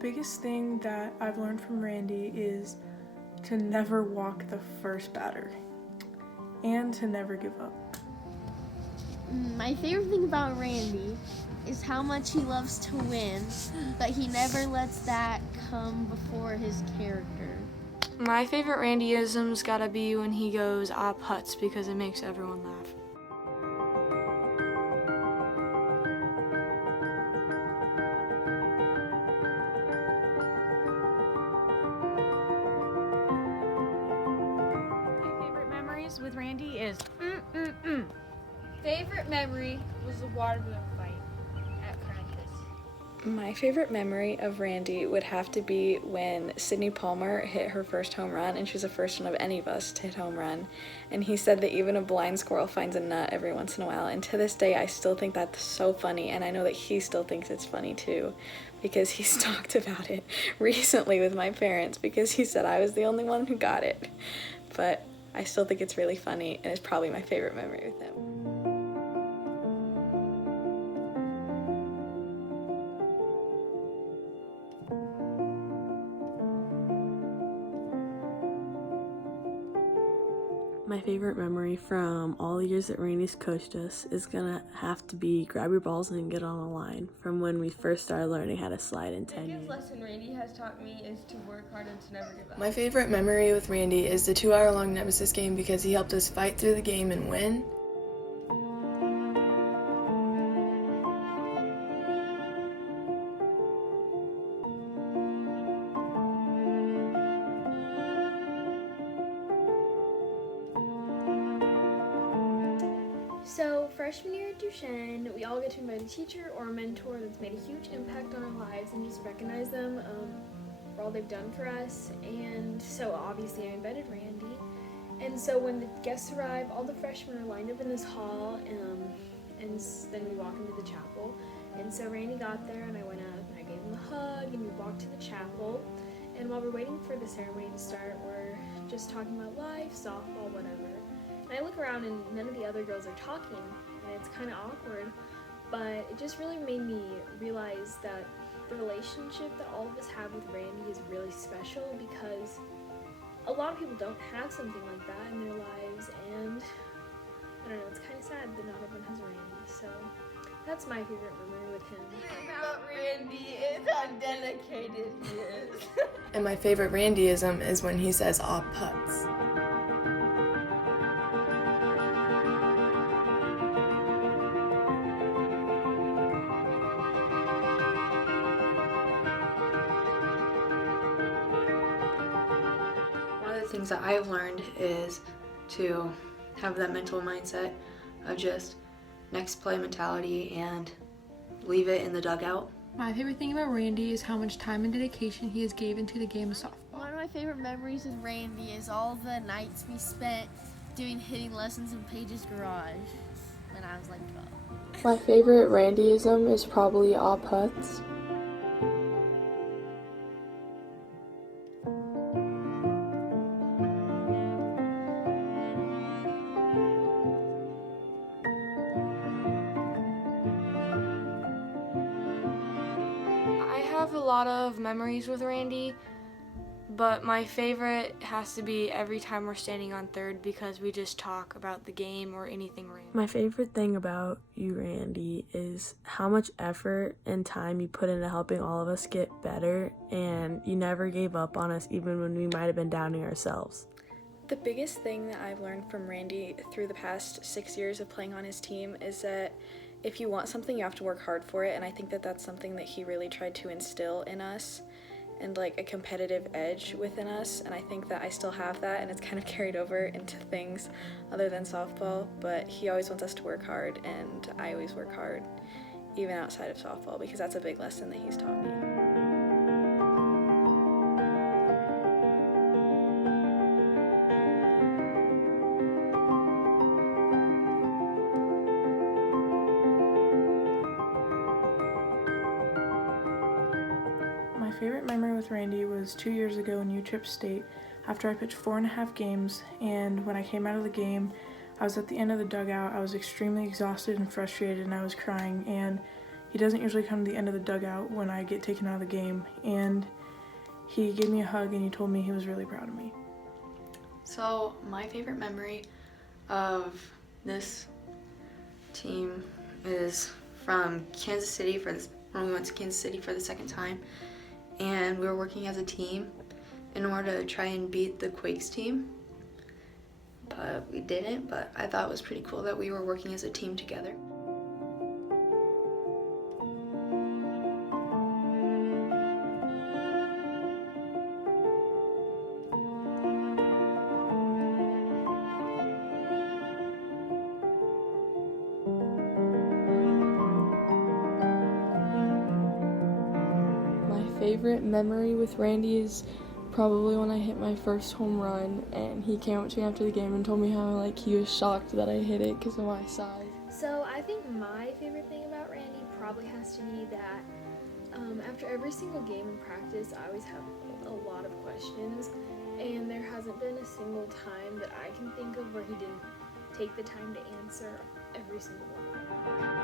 biggest thing that I've learned from Randy is to never walk the first batter and to never give up. My favorite thing about Randy is how much he loves to win, but he never lets that come before his character. My favorite Randyism's gotta be when he goes "ah putz" because it makes everyone laugh. My favorite memories with Randy is Favorite memory was the water balloon fight at practice. My favorite memory of Randy would have to be when Sydney Palmer hit her first home run, and she was the first one of any of us to hit home run. And he said that even a blind squirrel finds a nut every once in a while. And to this day, I still think that's so funny, and I know that he still thinks it's funny too, because he's talked about it recently with my parents because he said I was the only one who got it. But I still think it's really funny, and it's probably my favorite memory with him. My favorite memory from all the years that Randy's coached us is gonna have to be grab your balls and get on a line from when we first started learning how to slide in 10 The years. biggest lesson Randy has taught me is to work hard and to never give up. My favorite memory with Randy is the 2-hour-long Nemesis game because he helped us fight through the game and win. So, freshman year at Duchesne, we all get to invite a teacher or a mentor that's made a huge impact on our lives and just recognize them for all they've done for us. And so, obviously, I invited Randy. And so, when the guests arrive, all the freshmen are lined up in this hall, and then we walk into the chapel. And so, Randy got there, and I went up and I gave him a hug, and we walked to the chapel. And while we're waiting for the ceremony to start, we're just talking about life, softball, whatever. And I look around and none of the other girls are talking, and it's kind of awkward, but it just really made me realize that the relationship that all of us have with Randy is really special because a lot of people don't have something like that in their lives, and I don't know, it's kind of sad that not everyone has Randy, so that's my favorite memory with him. The thing about Randy is how dedicated he is. And my favorite Randyism is when he says "aw putz." One of the things that I've learned is to have that mental mindset of just next play mentality and leave it in the dugout. My favorite thing about Randy is how much time and dedication he has given to the game of softball. One of my favorite memories with Randy is all the nights we spent doing hitting lessons in Paige's garage when I was like 12. My favorite Randyism is probably "aw putz." I have a lot of memories with Randy, but my favorite has to be every time we're standing on third because we just talk about the game or anything random. My favorite thing about you, Randy, is how much effort and time you put into helping all of us get better, and you never gave up on us even when we might have been doubting ourselves. The biggest thing that I've learned from Randy through the past 6 years of playing on his team is that if you want something, you have to work hard for it, and I think that that's something that he really tried to instill in us, and like a competitive edge within us, and I think that I still have that, and it's kind of carried over into things other than softball, but he always wants us to work hard, and I always work hard, even outside of softball, because that's a big lesson that he's taught me. My favorite memory with Randy was 2 years ago in UTRIP State after I pitched 4.5 games, and when I came out of the game, I was at the end of the dugout. I was extremely exhausted and frustrated, and I was crying, and he he doesn't usually come to the end of the dugout when I get taken out of the game, and he gave me a hug and he told me he was really proud of me. So my favorite memory of this team is from Kansas City when we went to Kansas City for the second time, and we were working as a team in order to try and beat the Quakes team, but we didn't. But I thought it was pretty cool that we were working as a team together. My favorite memory with Randy is probably when I hit my first home run, and he came up to me after the game and told me how he was shocked that I hit it because of my size. So I think my favorite thing about Randy probably has to be that after every single game in practice, I always have a lot of questions, and there hasn't been a single time that I can think of where he didn't take the time to answer every single one.